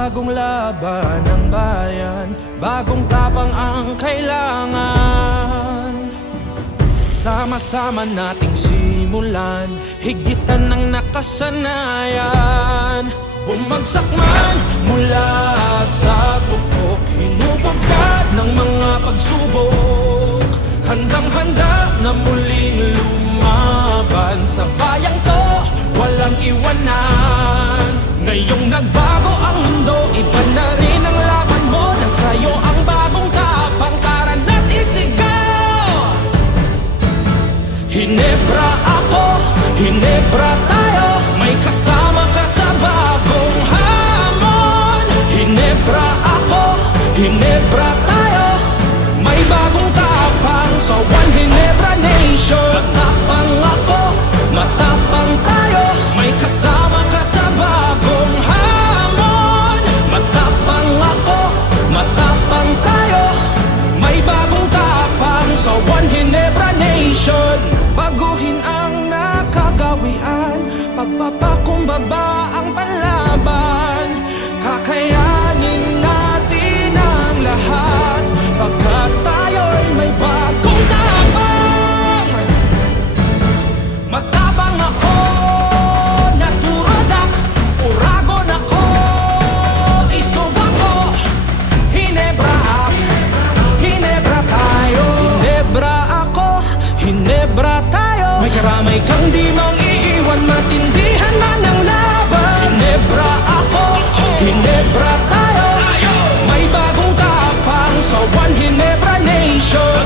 bagong laban ng bayan, bagong tapang ang kailangan. Sama-sama nating simulan, higitan ng nakasanayan. Bumagsak man mula sa tuktok, hinubugad ng mga pagsubok. Handang-handa na muling lumaban, sa bayang to walang iwanan. Ngayong nagbago ang mundo, iba na rin ang laban mo. Nasa'yo ang bagong tapang, tara na't isigaw. Hinebra ako, Hinebra tayo, may kasama ka sa bagong hamon. Hinebra ako, Hinebra tayo, may bagong tapang sa One Hinebra Nation. Matapang ako, matapang tayo, may kasama ka sa bagong hamon. Matapang ako, matapang tayo, may bagong tapang sa One Hinebra Nation. Baguhin ang nakagawian, pagpapakumbaba ang panlaban. Kakayanin natin ang lahat, pagkat tayo'y may bagong tapang. Matapang ako, naturadak, uragon ako, isubak ko. Hinebra ako, Hinebra tayo. Hinebra ako, Hinebra tayo, may karamay kang di mang iiwan, matindihan man ang laban. Hinebra ako, Hinebra tayo, may bagong tapang sa One Hinebra Nation.